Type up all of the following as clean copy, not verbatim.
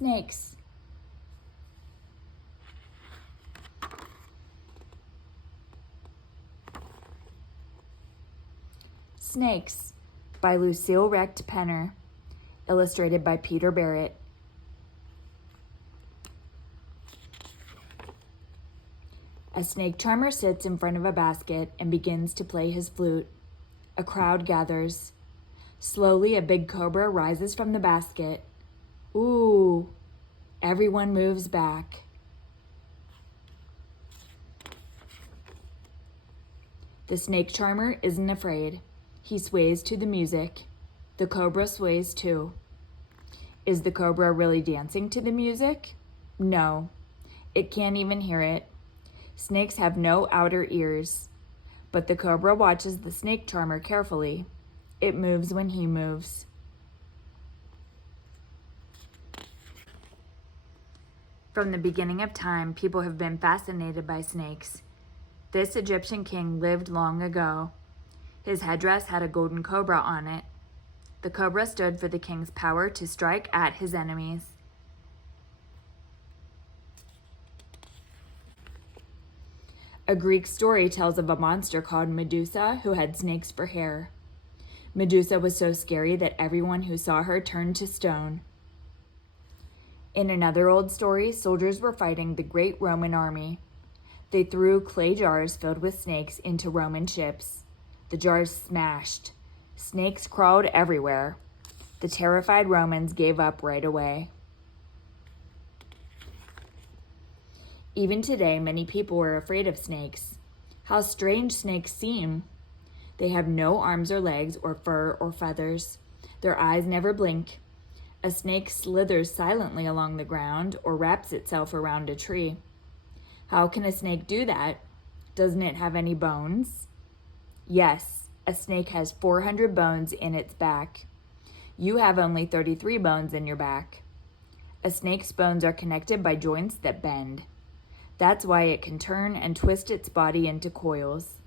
Snakes. Snakes by Lucille Recht Penner, illustrated by Peter Barrett. A snake charmer sits in front of a basket and begins to play his flute. A crowd gathers. Slowly, a big cobra rises from the basket. Ooh! Everyone moves back. The snake charmer isn't afraid. He sways to the music. The cobra sways too. Is the cobra really dancing to the music? No. It can't even hear it. Snakes have no outer ears. But the cobra watches the snake charmer carefully. It moves when he moves. From the beginning of time, people have been fascinated by snakes. This Egyptian king lived long ago. His headdress had a golden cobra on it. The cobra stood for the king's power to strike at his enemies. A Greek story tells of a monster called Medusa who had snakes for hair. Medusa was so scary that everyone who saw her turned to stone. In another old story, soldiers were fighting the great Roman army. They threw clay jars filled with snakes into Roman ships. The jars smashed. Snakes crawled everywhere. The terrified Romans gave up right away. Even today, many people are afraid of snakes. How strange snakes seem. They have no arms or legs or fur or feathers. Their eyes never blink. A snake slithers silently along the ground or wraps itself around a tree. How can a snake do that? Doesn't it have any bones? Yes, a snake has 400 bones in its back. You have only 33 bones in your back. A snake's bones are connected by joints that bend. That's why it can turn and twist its body into coils.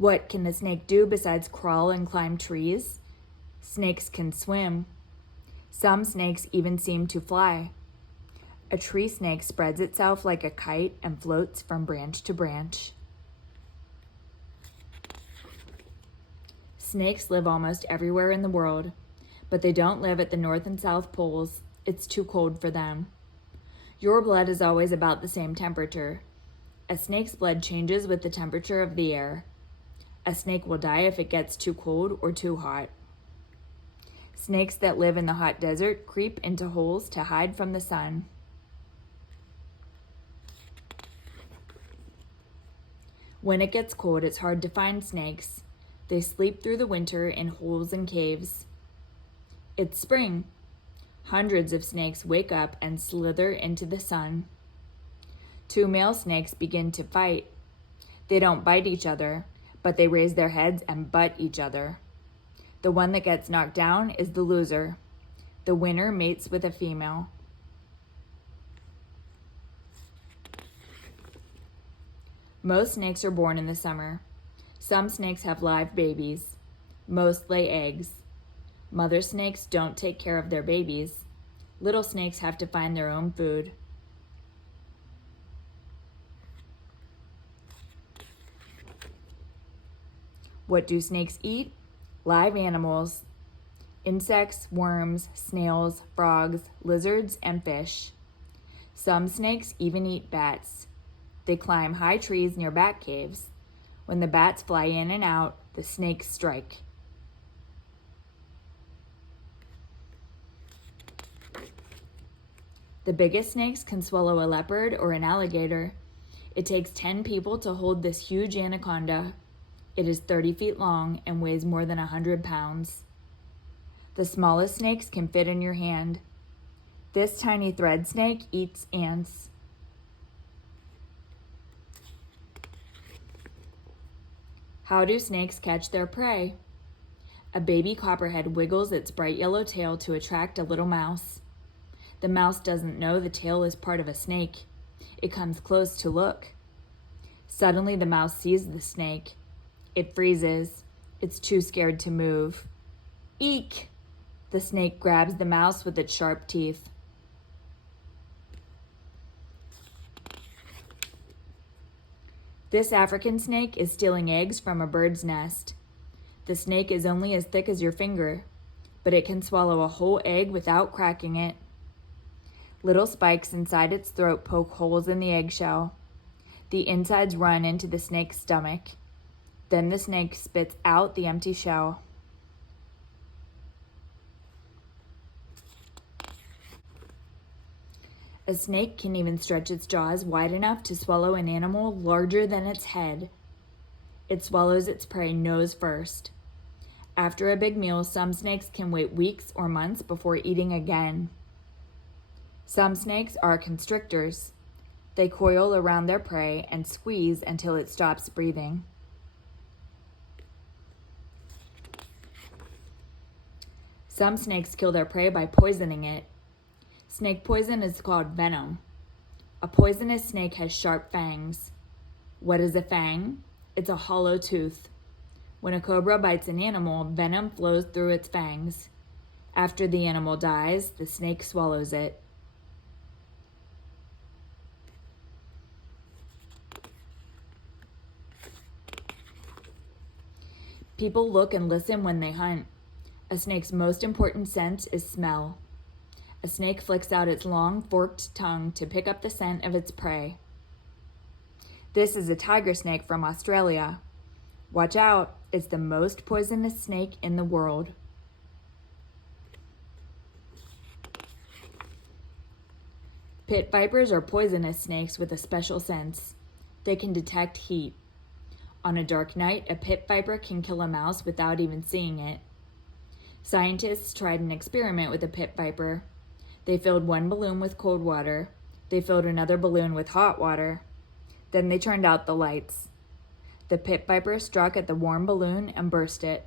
What can a snake do besides crawl and climb trees? Snakes can swim. Some snakes even seem to fly. A tree snake spreads itself like a kite and floats from branch to branch. Snakes live almost everywhere in the world, but they don't live at the North and South poles. It's too cold for them. Your blood is always about the same temperature. A snake's blood changes with the temperature of the air. A snake will die if it gets too cold or too hot. Snakes that live in the hot desert creep into holes to hide from the sun. When it gets cold, it's hard to find snakes. They sleep through the winter in holes and caves. It's spring. Hundreds of snakes wake up and slither into the sun. Two male snakes begin to fight. They don't bite each other, but they raise their heads and butt each other. The one that gets knocked down is the loser. The winner mates with a female. Most snakes are born in the summer. Some snakes have live babies. Most lay eggs. Mother snakes don't take care of their babies. Little snakes have to find their own food. What do snakes eat? Live animals. Insects, worms, snails, frogs, lizards, and fish. Some snakes even eat bats. They climb high trees near bat caves. When the bats fly in and out, the snakes strike. The biggest snakes can swallow a leopard or an alligator. It takes 10 people to hold this huge anaconda. It is 30 feet long and weighs more than 100 pounds. The smallest snakes can fit in your hand. This tiny thread snake eats ants. How do snakes catch their prey? A baby copperhead wiggles its bright yellow tail to attract a little mouse. The mouse doesn't know the tail is part of a snake. It comes close to look. Suddenly the mouse sees the snake. It freezes. It's too scared to move. Eek! The snake grabs the mouse with its sharp teeth. This African snake is stealing eggs from a bird's nest. The snake is only as thick as your finger, but it can swallow a whole egg without cracking it. Little spikes inside its throat poke holes in the eggshell. The insides run into the snake's stomach. Then the snake spits out the empty shell. A snake can even stretch its jaws wide enough to swallow an animal larger than its head. It swallows its prey nose first. After a big meal, some snakes can wait weeks or months before eating again. Some snakes are constrictors. They coil around their prey and squeeze until it stops breathing. Some snakes kill their prey by poisoning it. Snake poison is called venom. A poisonous snake has sharp fangs. What is a fang? It's a hollow tooth. When a cobra bites an animal, venom flows through its fangs. After the animal dies, the snake swallows it. People look and listen when they hunt. A snake's most important sense is smell. A snake flicks out its long, forked tongue to pick up the scent of its prey. This is a tiger snake from Australia. Watch out, it's the most poisonous snake in the world. Pit vipers are poisonous snakes with a special sense. They can detect heat. On a dark night, a pit viper can kill a mouse without even seeing it. Scientists tried an experiment with a pit viper. They filled one balloon with cold water. They filled another balloon with hot water. Then they turned out the lights. The pit viper struck at the warm balloon and burst it.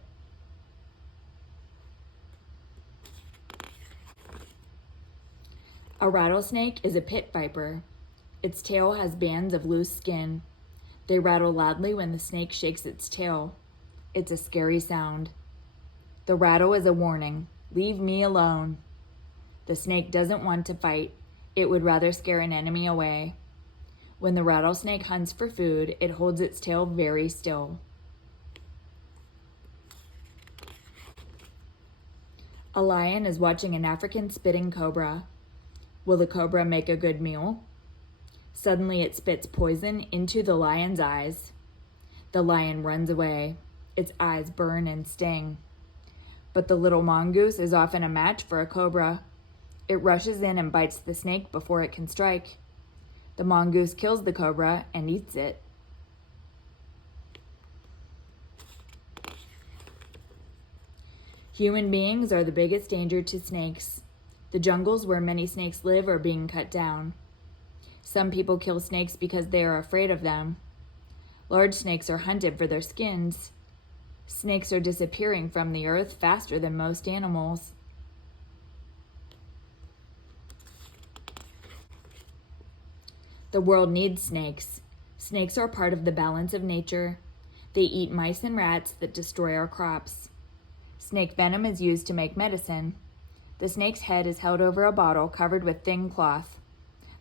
A rattlesnake is a pit viper. Its tail has bands of loose skin. They rattle loudly when the snake shakes its tail. It's a scary sound. The rattle is a warning. Leave me alone. The snake doesn't want to fight. It would rather scare an enemy away. When the rattlesnake hunts for food, it holds its tail very still. A lion is watching an African spitting cobra. Will the cobra make a good meal? Suddenly it spits poison into the lion's eyes. The lion runs away. Its eyes burn and sting. But the little mongoose is often a match for a cobra. It rushes in and bites the snake before it can strike. The mongoose kills the cobra and eats it. Human beings are the biggest danger to snakes. The jungles where many snakes live are being cut down. Some people kill snakes because they are afraid of them. Large snakes are hunted for their skins. Snakes are disappearing from the earth faster than most animals. The world needs snakes. Snakes are part of the balance of nature. They eat mice and rats that destroy our crops. Snake venom is used to make medicine. The snake's head is held over a bottle covered with thin cloth.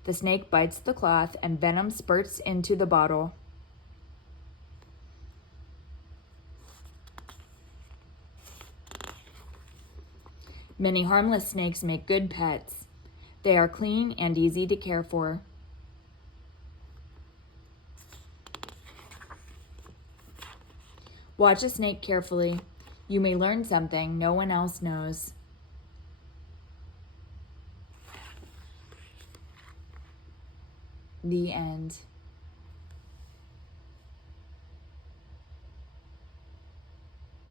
The snake bites the cloth and venom spurts into the bottle. Many harmless snakes make good pets. They are clean and easy to care for. Watch a snake carefully. You may learn something no one else knows. The end.